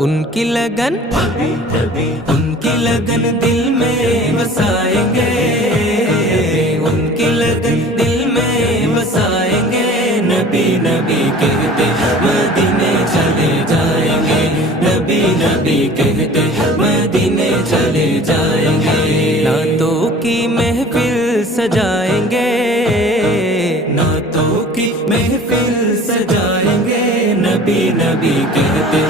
उनकी लगन दिल में बसाएंगे, उनकी लगन दिल में बसाएंगे। नबी नबी कहते मदीने चले जाएंगे, नबी नबी कहते मदीने चले जाएंगे। नातों की महफिल सजाएंगे, नातों की महफिल सजाएंगे। नबी नबी कहते